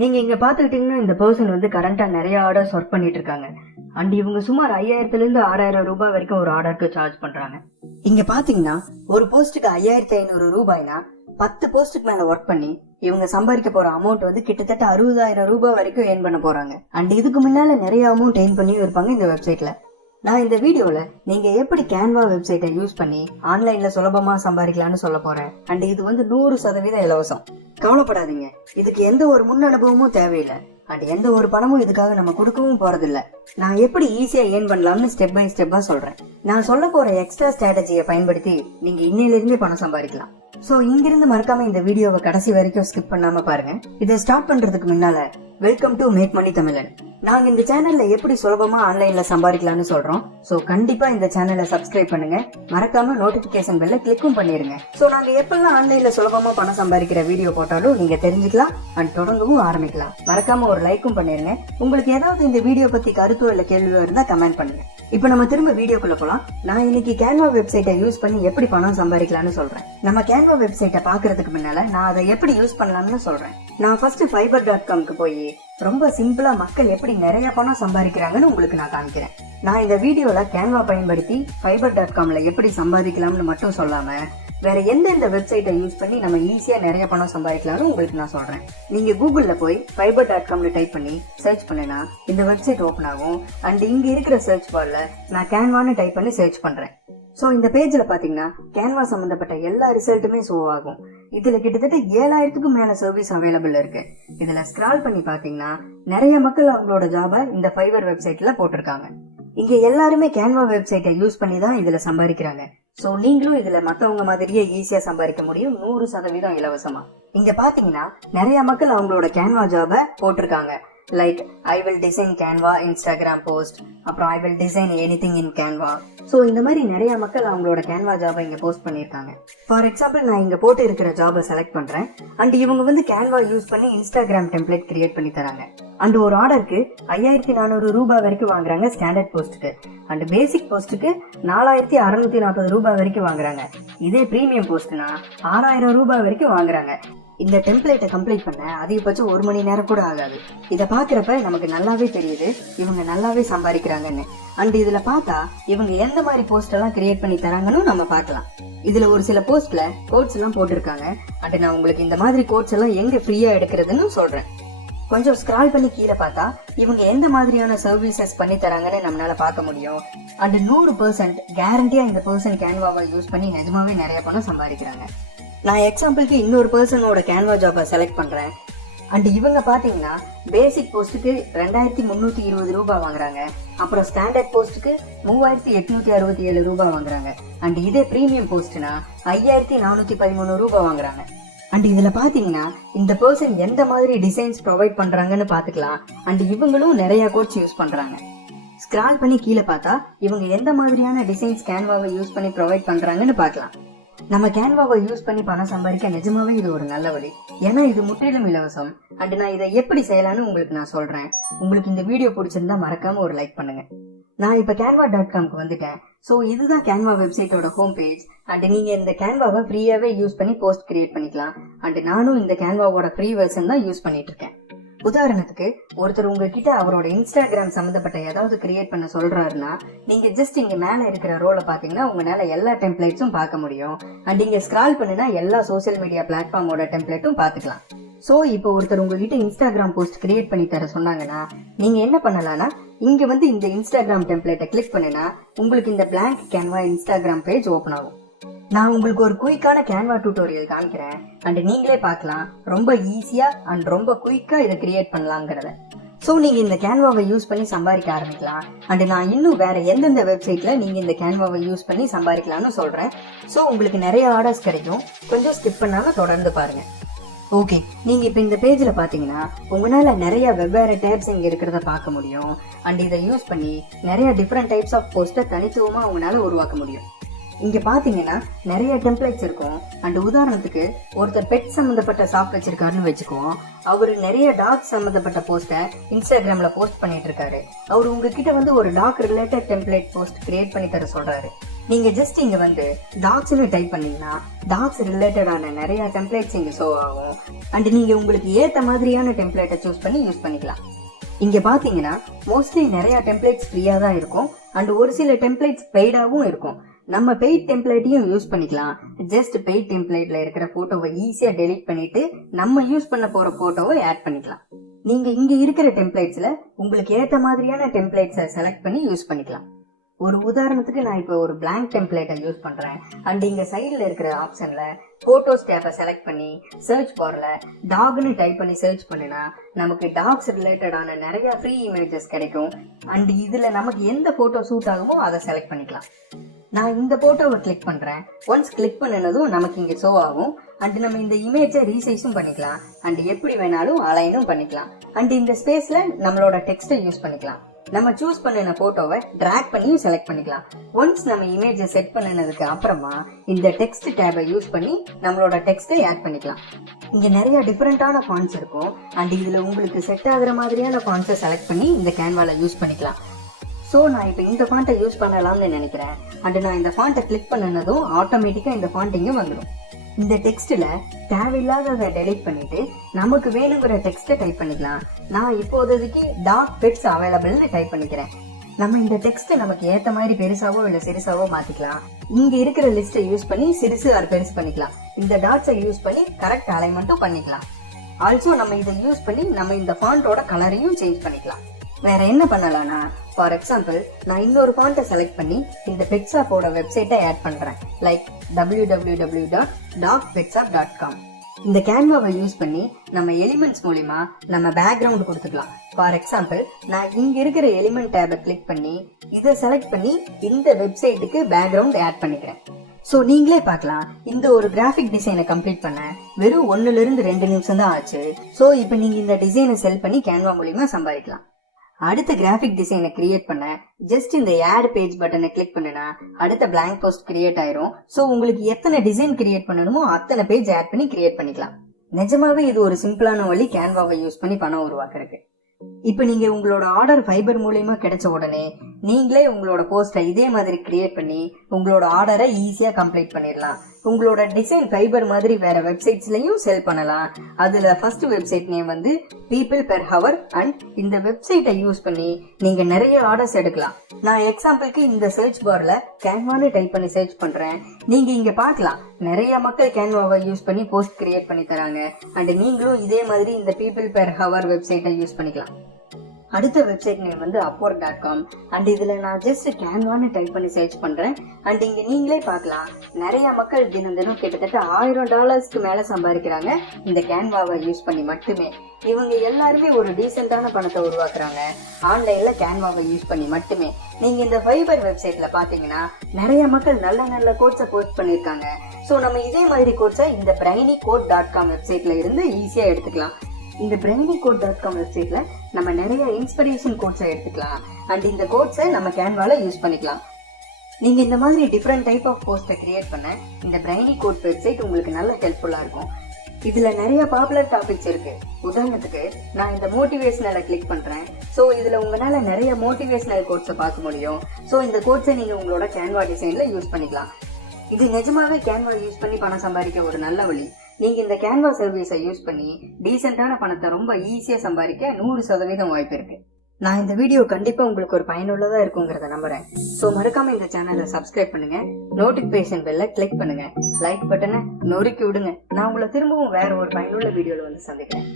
நீங்க இங்க பாத்துக்கிட்டீங்கன்னா இந்த பர்சன் வந்து கரண்டா நிறைய ஆர்டர்ஸ் ஒர்க் பண்ணிட்டு இருக்காங்க. அண்ட் இவங்க சுமார் 5000 இருந்து 6000 ரூபாய் வரைக்கும் ஒரு ஆர்டருக்கு சார்ஜ் பண்றாங்க. இங்க பாத்தீங்கன்னா ஒரு போஸ்ட்டுக்கு 5500 ரூபாய்னா 10 போஸ்ட்டுக்கு மேல ஒர்க் பண்ணி இவங்க சம்பாதிக்க போற அமௌண்ட் வந்து கிட்டத்தட்ட 60000 ரூபாய் வரைக்கும் ஏர்ன் பண்ண போறாங்க. அண்ட் இதுக்கு முன்னால நிறைய அமௌண்ட் ஏர்ன் பண்ணி இருப்பாங்க இந்த வெப்சைட்ல. நான் இந்த வீடியோல நீங்க எப்படி கேன்வா வெப்சைட்டை யூஸ் பண்ணி ஆன்லைன்ல சுலபமா சம்பாதிக்கலாம்னு சொல்ல போறேன். அண்ட் இது வந்து 100% இலவசம். கவலைப்படாதீங்க, இதுக்கு எந்த ஒரு முன் அனுபவமும் தேவையில்லை. அண்ட் எந்த ஒரு பணமும் இதுக்காக நம்ம கொடுக்கவும் போறதில்ல. நான் எப்படி ஈஸியா ஏர்ன் பண்ணலாம்னு ஸ்டெப் பை ஸ்டெப்பா சொல்றேன். நான் சொல்ல போற எக்ஸ்ட்ரா ஸ்ட்ராட்டஜியை பயன்படுத்தி நீங்க இன்னையில இருந்தே பணம் சம்பாதிக்கலாம். சோ இங்கிருந்து மறக்காம இந்த வீடியோவை கடைசி வரைக்கும் ஸ்கிப் பண்ணாம பாருங்க. இதை ஸ்டார்ட் பண்றதுக்கு முன்னால வெல்கம் டு மேக் மணி தமிழன். நாங்க இந்த சேனல்ல எப்படி சுலபமா ஆன்லைன்ல சம்பாதிக்கலாம்னு சொல்றோம். சோ கண்டிப்பா இந்த சேனலை சப்ஸ்கிரைப் பண்ணுங்க. மறக்காம நோட்டிபிகேஷன் பெல்ல கிளிக்கும் பண்ணிருங்க. சோ நாங்க எப்பெல்லாம் ஆன்லைன்ல சுலபமா பணம் சம்பாதிக்கிற வீடியோ போட்டாலும் நீங்க தெரிஞ்சுக்கலாம் அண்ட் தொடங்கவும் ஆரம்பிக்கலாம். மறக்காம ஒரு லைக்கும் பண்ணிருங்க. உங்களுக்கு ஏதாவது இந்த வீடியோ பத்தி கருத்தோ இல்ல கேள்வியோ இருந்தா கமெண்ட் பண்ணுங்க. இப்ப நம்ம திரும்ப வீடியோக்குள்ள போலாம். நான் இன்னைக்கு கேன்வா வெப்சைட்டை யூஸ் பண்ணி எப்படி பணம் சம்பாதிக்கலாம்னு சொல்றேன். நம்ம கேன்வா வெப்சைட்டை பாக்குறதுக்கு முன்னால நான் அதை எப்படி யூஸ் பண்ணலாம்னு சொல்றேன். நான் ஃபர்ஸ்ட் fiber.comக்கு போய் ரொம்ப சிம்பிளா மக்கள் எப்படி நிறைய பணம் சம்பாதிக்கிறாங்கன்னு உங்களுக்கு நான் காமிக்கிறேன். நான் இந்த வீடியோல கேன்வா பயன்படுத்தி fiber.comல எப்படி சம்பாதிக்கலாம்னு மட்டும் சொல்லாம வேற எந்தெந்த வெப்சைட்டை யூஸ் பண்ணி நம்ம ஈஸியா நிறைய பணம் சம்பாதிக்கலாம்னு உங்களுக்கு நான் சொல்றேன். நீங்க கூகுள்ல போய் fiber.comனு டைப் பண்ணி சர்ச் பண்ணினா இந்த வெப்சைட் ஓபன் ஆகும். அண்ட் இங்க இருக்கிற சர்ச் பார்ல நான் கேன்வான்னு டைப் பண்ணி சர்ச் பண்றேன். சோ இந்த பேஜ்ல பாத்தீங்கன்னா கேன்வா சம்பந்தப்பட்ட எல்லா ரிசல்ட்டுமே ஷோ ஆகும். இதுல கிட்டத்தட்ட 7000க்கும் மேல சர்வீஸ் அவைலபிள் இருக்கு. இதுல ஸ்க்ரால் பண்ணி பாத்தீங்கன்னா நிறைய மக்கள் அவங்களோட ஜாபை இந்த ஃபைவர் வெப்சைட்ல போட்டிருக்காங்க. இங்க எல்லாருமே கேன்வா வெப்சைட்டை யூஸ் பண்ணி தான் இதுல சம்பாதிக்கிறாங்க. சோ நீங்களும் இதுல மத்தவங்க மாதிரியே ஈஸியா சம்பாதிக்க முடியும் 100% இலவசமா. இங்க பாத்தீங்கன்னா நிறைய மக்கள் அவங்களோட கேன்வா ஜாபை போட்டிருக்காங்க. Like I will design Canva Instagram post, அப்புறம் I will design anything in Canva. So இந்த மாதிரி நிறைய மக்கள் அவங்களோட கேன்வா ஜாபை இங்க போஸ்ட் பண்ணிருக்காங்க. ஃபார் எக்ஸாம்பிள் நான் இங்க போட்டு இருக்கிற ஜாபை செலக்ட் பண்றேன். அண்ட் இவங்க வந்து கேன்வா யூஸ் பண்ணி இன்ஸ்டாகிராம் டெம்ப்ளேட் கிரியேட் பண்ணி தராங்க. அண்ட் ஒரு ஆர்டருக்கு 5400 ரூபாய் வரைக்கும் வாங்குறாங்க ஸ்டாண்டர்ட் போஸ்ட்டுக்கு. அண்ட் பேசிக் போஸ்ட்டுக்கு 4640 ரூபாய் வரைக்கும் வாங்குறாங்க. இதே பிரீமியம் போஸ்ட்னா 6000 ரூபாய் வரைக்கும் வாங்குறாங்க. இந்த டெம்ப்ளேட்டை கம்ப்ளீட் பண்ண அதிகபட்சம் 1 மணி நேரம் கூட ஆகாது. இத பாக்குறப்ப நமக்கு நல்லாவே தெரியுது இவங்க நல்லாவே சம்பாதிக்கிறாங்கன்னு. அண்ட் இதுல பார்த்தா இவங்க எந்த மாதிரி போஸ்ட் எல்லாம் கிரியேட் பண்ணி தராங்கன்னு நம்ம பார்க்கலாம். இதுல ஒரு சில போஸ்ட்ல கோட்ஸ் எல்லாம் போட்டிருக்காங்க. அண்ட் நான் உங்களுக்கு இந்த மாதிரி கோட்ஸ் எல்லாம் எங்க ஃப்ரீயா எடுக்கிறதுன்னு சொல்றேன். கொஞ்சம் ஸ்க்ரால் பண்ணி கீழே பார்த்தா இவங்க எந்த மாதிரியான சர்வீசஸ் பண்ணி தராங்கன்னு நம்மளால பார்க்க முடியும். அண்ட் 100% கேரண்டியா இந்த பர்சன் கேன்வாவை யூஸ் பண்ணி நிஜமாவே நிறைய பணம் சம்பாதிக்கிறாங்க. நான் எக்ஸாம்பிளுக்கு இன்னொரு பர்சனோட கேன்வா ஜாபை செலக்ட் பண்றேன். அண்ட் இவங்க பாத்தீங்கன்னா பேசிக் போஸ்ட்டுக்கு 2320 ரூபாய் வாங்குறாங்க. அப்புறம் ஸ்டாண்டர்ட் போஸ்ட்டுக்கு 3867 ரூபாய் வாங்குறாங்க. அண்ட் இதே பிரீமியம் போஸ்ட்னா 5413 ரூபாய் வாங்குறாங்க. அண்ட் இதுல பாத்தீங்கன்னா இந்த பர்சன் எந்த மாதிரி டிசைன்ஸ் ப்ரொவைட் பண்றாங்கன்னு பாத்துக்கலாம். அண்ட் இவங்களும் நிறைய கோட்ஸ் யூஸ் பண்றாங்க. ஸ்க்ரால் பண்ணி கீழே பார்த்தா இவங்க எந்த மாதிரியான டிசைன்ஸ் கேன்வாவை யூஸ் பண்ணி ப்ரொவைட் பண்றாங்கன்னு பார்க்கலாம். நம்ம கேன்வாவை யூஸ் பண்ணி பணம் சம்பாதிக்க நிஜமாவே இது ஒரு நல்ல வழி. ஏன்னா இது முற்றிலும் இலவசம். அண்ட் நான் இதை எப்படி செய்யலாம்னு உங்களுக்கு நான் சொல்றேன். உங்களுக்கு இந்த வீடியோ பிடிச்சிருந்தா மறக்காம ஒரு லைக் பண்ணுங்க. நான் இப்ப canva.comக்கு வந்துட்டேன். சோ இதுதான் கேன்வா வெப்சைட்டோட ஹோம் பேஜ். அண்ட் நீங்க இந்த கேன்வாவை ஃப்ரீயாவே யூஸ் பண்ணி போஸ்ட் கிரியேட் பண்ணிக்கலாம். அண்ட் நானும் இந்த கேன்வாவோட ஃப்ரீ வெர்ஷன் தான் யூஸ் பண்ணிட்டு இருக்கேன். உதாரணத்துக்கு ஒருத்தர் உங்ககிட்ட அவரோட இன்ஸ்டாகிராம் சம்பந்தப்பட்ட ஏதாவது கிரியேட் பண்ண சொல்றாருன்னா நீங்க ஜஸ்ட் இங்க மேல இருக்கிற ரோல பாத்தீங்கன்னா உங்களால எல்லா டெம்ப்ளேட்ஸும் பார்க்க முடியும். அண்ட் இங்க ஸ்க்ரால் பண்ணினா எல்லா சோசியல் மீடியா பிளாட்ஃபார்மோட டெம்ப்ளேட்டும் பாத்துக்கலாம். சோ இப்போ ஒருத்தர் உங்ககிட்ட இன்ஸ்டாகிராம் போஸ்ட் கிரியேட் பண்ணி தர சொன்னாங்கன்னா நீங்க என்ன பண்ணலாம்னா இங்க வந்து இந்த இன்ஸ்டாகிராம் டெம்ப்ளேட்டை கிளிக் பண்ணினா உங்களுக்கு இந்த blank Canva Instagram page open ஆகும். நான் உங்களுக்கு ஒரு குயிக்கான கேன்வா டியூட்டோரியல் காமிக்கிறேன். அண்ட் நீங்களே பார்க்கலாம் ரொம்ப ஈஸியா அண்ட் ரொம்ப குயிக்கா இதை கிரியேட் பண்ணலாங்கிறத. சோ நீங்க இந்த கேன்வாவை யூஸ் பண்ணி சம்பாதிக்க ஆரம்பிக்கலாம். அண்ட் நான் இன்னும் வேற எந்தெந்த வெப்சைட்ல நீங்க இந்த கேன்வாவை யூஸ் பண்ணி சம்பாதிக்கலாம்னு சொல்றேன். சோ உங்களுக்கு நிறைய ஆர்டர்ஸ் கிடைக்கும். கொஞ்சம் ஸ்கிப் பண்ணாம தொடர்ந்து பாருங்க. ஓகே, நீங்க இப்ப இந்த பேஜ்ல பாத்தீங்கன்னா உங்களால நிறைய வெவ்வேறு டேப்ஸ் இங்க இருக்கிறத பார்க்க முடியும். அண்ட் இதை யூஸ் பண்ணி நிறைய டிஃபரெண்ட் டைப்ஸ் ஆஃப் போஸ்ட தனித்துவமா உங்களால உருவாக்க முடியும். இங்க பாத்தீங்கன்னா நிறைய டெம்ப்ளேட்ஸ் இருக்கும். அண்ட் உதாரணத்துக்கு ஒருத்தர் பெட் சம்பந்தப்பட்ட ஷாப் வச்சிருக்காருன்னு வச்சுக்குவோம். அவரு நிறைய டாக் சம்பந்தப்பட்ட போஸ்ட இன்ஸ்டாகிராம்ல போஸ்ட் பண்ணிட்டு இருக்காரு. அவர் உங்ககிட்ட வந்து ஒரு dog related template post create பண்ணி தர சொல்றாரு. நீங்க ஜஸ்ட் இங்க வந்து டாக்ஸ்னு டைப் பண்ணீங்கன்னா டாக்ஸ் ரிலேட்டடான நிறைய டெம்ப்ளேட்ஸ் இங்க ஷோ ஆகும். அண்ட் நீங்க உங்களுக்கு ஏத்த மாதிரியான டெம்ப்ளேட்டை சூஸ் பண்ணி யூஸ் பண்ணிக்கலாம். இங்க பாத்தீங்கன்னா மோஸ்ட்லி நிறைய டெம்ப்ளேட்ஸ் ஃப்ரீயா தான் இருக்கும் அண்ட் ஒரு சில டெம்ப்ளேட்ஸ் பெய்டாவும் இருக்கும். நம்ம பெய்ட் டெம்ப்ளேட்டையும் யூஸ் பண்ணிக்கலாம். ஜஸ்ட் பெய்ட் டெம்ப்ளேட்ல இருக்கிற போட்டோவை ஈஸியா டெலீட் பண்ணிட்டு நம்ம யூஸ் பண்ண போற போட்டோவை ஆட் பண்ணிக்கலாம். நீங்க இங்க இருக்கிற டெம்ப்ளேட்ஸ்ல உங்களுக்கு ஏத்த மாதிரியான டெம்ப்ளேட்ஸை செலக்ட் பண்ணி யூஸ் பண்ணிக்கலாம். ஒரு உதாரணத்துக்கு நான் இப்போ ஒரு பிளாங்க் டெம்ப்ளேட்டை யூஸ் பண்றேன் அண்ட் இங்க சைடுல இருக்கிற ஆப்ஷன்ல போட்டோஸ் டேப்பை செலக்ட் பண்ணி சர்ச் பார்ல டாக்னு டைப் பண்ணி சர்ச் பண்ணினா நமக்கு டாக்ஸ் ரிலேட்டடான நிறைய ஃப்ரீ இமேஜஸ் கிடைக்கும். அண்ட் இதுல நமக்கு எந்த போட்டோ சூட் ஆகுமோ அதை செலக்ட் பண்ணிக்கலாம். நான் இந்த போட்டோவை கிளிக் பண்றேன். ஒன்ஸ் கிளிக் பண்ணனதும் நமக்கு இங்க ஷோ ஆகும். அண்ட் நம்ம இந்த இமேஜை ரீசைஸும் பண்ணிக்கலாம் அண்ட் எப்படி வேணாலும் அலைனும் பண்ணிக்கலாம். அண்ட் இந்த ஸ்பேஸ்ல நம்மளோட டெக்ஸ்டை யூஸ் பண்ணிக்கலாம். நம்ம சூஸ் பண்ணின போட்டோவை டிராக் பண்ணியும் செலக்ட் பண்ணிக்கலாம். ஒன்ஸ் நம்ம இமேஜை செட் பண்ணினதுக்கு அப்புறமா இந்த டெக்ஸ்ட் டேபை யூஸ் பண்ணி நம்மளோட டெக்ஸ்டை ஆட் பண்ணிக்கலாம். இங்க நிறைய டிஃபரெண்டான ஃபாண்ட்ஸ் இருக்கும் அண்ட் இதுல உங்களுக்கு செட் ஆகுற மாதிரியான ஃபாண்ட்ஸை செலக்ட் பண்ணி இந்த கேன்வால யூஸ் பண்ணிக்கலாம். ஸோ நான் இப்போ இந்த ஃபாண்ட்டை யூஸ் பண்ணலாம்னு நினைக்கிறேன். அண்ட் நான் இந்த ஃபாண்ட்டை கிளிக் பண்ணினதும் ஆட்டோமேட்டிக்கா இந்த ஃபாண்ட் இங்க வந்துடும். இந்த டெக்ஸ்ட்ல தேவையில்லாததை டெலீட் பண்ணிட்டு நமக்கு வேணுங்கிற டெக்ஸ்ட்டை டைப் பண்ணிக்கலாம். நான் இப்போதைக்கு டாக் பெட்ஸ் அவைலபிள்னு டைப் பண்ணிக்கிறேன். நம்ம இந்த டெக்ஸ்ட் நமக்கு ஏத்த மாதிரி பெருசாவோ இல்ல சிறுசாவோ மாத்திக்கலாம். இங்க இருக்கிற லிஸ்ட்டை யூஸ் பண்ணி சிறுசு ஆர் பெருசு பண்ணிக்கலாம். இந்த டாட்ஸை யூஸ் பண்ணி கரெக்ட் அலைன்மெண்ட்டும் பண்ணிக்கலாம். ஆல்சோ நம்ம இதை யூஸ் பண்ணி நம்ம இந்த ஃபாண்டோட கலரையும் சேஞ்ச் பண்ணிக்கலாம். வேற என்ன பண்ணலாம்னா, ஃபார் எக்ஸாம்பிள் நான் இன்னொரு ஃபாண்ட்டை செலக்ட் பண்ணி இந்த பெட்ஸாப்போட வெப்சைட்டை ஆட் பண்றேன். Like www.dogpetsapp.com. இந்த கேன்வாவை யூஸ் பண்ணி நம்ம எலிமெண்ட்ஸ் மூலியமா நம்ம பேக்ரவுண்ட் கொடுத்துக்கலாம். ஃபார் எக்ஸாம்பிள் நான் இங்க இருக்கிற எலிமெண்ட் டேபை கிளிக் பண்ணி இதை செலக்ட் பண்ணி இந்த வெப்சைட்டுக்கு பேக்ரவுண்ட் ஆட் பண்ணிக்கிறேன். சோ நீங்களே பார்க்கலாம், இந்த ஒரு கிராஃபிக் டிசைனை கம்ப்ளீட் பண்ண வெறும் 1 to 2 நிமிஷம் தான் ஆச்சு. சோ இப்போ நீங்க இந்த டிசைனை செல் பண்ணி கேன்வா மூலியமா சம்பாதிக்கலாம். அடுத்த கிராஃபிக் டிசைனை கிரியேட் பண்ண ஜஸ்ட் இந்த ஆட் பேஜ் பட்டனை கிளிக் பண்ணினா அடுத்த பிளாங்க் போஸ்ட் கிரியேட் ஆயிரும். சோ உங்களுக்கு எத்தனை டிசைன் கிரியேட் பண்ணணுமோ அத்தனை பேஜ் ஆட் பண்ணி கிரியேட் பண்ணிக்கலாம். நிஜமாவே இது ஒரு சிம்பிளான வழி கேன்வாவை யூஸ் பண்ணி பணம் உருவாக்குறதுக்கு. இப்ப நீங்க உங்களோட ஆர்டர் ஃபைபர் மூலியமா கிடைச்ச உடனே நீங்களே உங்களோட போஸ்டை இதே மாதிரி கிரியேட் பண்ணி உங்களோட ஆர்டரை ஈஸியா கம்ப்ளீட் பண்ணிடலாம். உங்களோட டிசைன் ஃபைபர் மாதிரி வேற வெப்சைட்ஸ்லயும் செல் பண்ணலாம். அதுல ஃபர்ஸ்ட் வெப்சைட் நேம் வந்து people per hour அண்ட் இந்த வெப்சைட்டை யூஸ் பண்ணி நீங்க நிறைய ஆர்டர்ஸ் எடுக்கலாம். நான் எக்ஸாம்பிளுக்கு இந்த சர்ச் பார்ல கேன்வான்னு டைப் பண்ணி சர்ச் பண்றேன். நீங்க இங்க பார்க்கலாம் நிறைய மக்கள் கேன்வாவை யூஸ் பண்ணி போஸ்ட் கிரியேட் பண்ணி தராங்க. அண்ட் நீங்களும் இதே மாதிரி இந்த people per hour வெப்சைட்டை யூஸ் பண்ணிக்கலாம். அடுத்த வெப்சைட் நேம் வந்து upwork.com அண்ட் இதுல நான் ஜஸ்ட் கேன்வான்னு டைப் பண்ணி சர்ச் பண்றேன். அண்ட் இங்க நீங்களே பார்க்கலாம் நிறைய மக்கள் தினம் கிட்டத்தட்ட $1000 மேல சம்பாதிக்கிறாங்க இந்த கேன்வாவை யூஸ் பண்ணி மட்டுமே. இவங்க எல்லாருமே ஒரு டீசென்டான பணத்தை உருவாக்குறாங்க ஆன்லைன்ல கேன்வாவை யூஸ் பண்ணி மட்டுமே. நீங்க இந்த ஃபைபர் வெப்சைட்ல பாத்தீங்கன்னா நிறைய மக்கள் நல்ல கோட்ஸை போஸ்ட் பண்ணிருக்காங்க. சோ நம்ம இதே மாதிரி கோட்ஸை இந்த brainycode.com வெப்சைட்ல இருந்து ஈஸியா எடுத்துக்கலாம். இந்த brainycode.com வெப்சைட்ல நம்ம நிறைய இன்ஸ்பிரேஷன் கோட்ஸை எடுத்துக்கலாம் அண்ட் இந்த கோட்ஸை நம்ம கேன்வால யூஸ் பண்ணிக்கலாம். நீங்க இந்த மாதிரி டிஃபரெண்ட் டைப் ஆஃப் போஸ்ட்டை கிரியேட் பண்ண இந்த brainycode வெப்சைட் உங்களுக்கு நல்ல ஹெல்ப்ஃபுல்லா இருக்கும். இதுல நிறைய பாப்புலர் டாபிக்ஸ் இருக்கு. உதாரணத்துக்கு நான் இந்த மோட்டிவேஷனலை கிளிக் பண்றேன். சோ இதுல உங்களால நிறைய மோட்டிவேஷனல் கோட்ஸை பார்க்க முடியும். சோ இந்த கோட்ஸை நீங்க உங்களோட கேன்வா டிசைன்ல யூஸ் பண்ணிக்கலாம். இது நிஜமாவே கேன்வா யூஸ் பண்ணி பணம் சம்பாதிக்க ஒரு நல்ல வழி. நீங்க இந்த கேன்வா சர்வீஸை யூஸ் பண்ணி டீசென்டான பணத்தை ரொம்ப ஈஸியா சம்பாதிக்க 100% வாய்ப்பு இருக்கு. நான் இந்த வீடியோ கண்டிப்பா உங்களுக்கு ஒரு பயனுள்ளதா இருக்குங்கிறத நம்புறேன். சோ மறக்காம இந்த சேனலை சப்ஸ்கிரைப் பண்ணுங்க, நோட்டிபிகேஷன் பெல்ல கிளிக் பண்ணுங்க, லைக் பட்டனை நொறுக்கி விடுங்க. நான் உங்களை திரும்பவும் வேற ஒரு பயனுள்ள வீடியோல வந்து சந்திக்கிறேன்.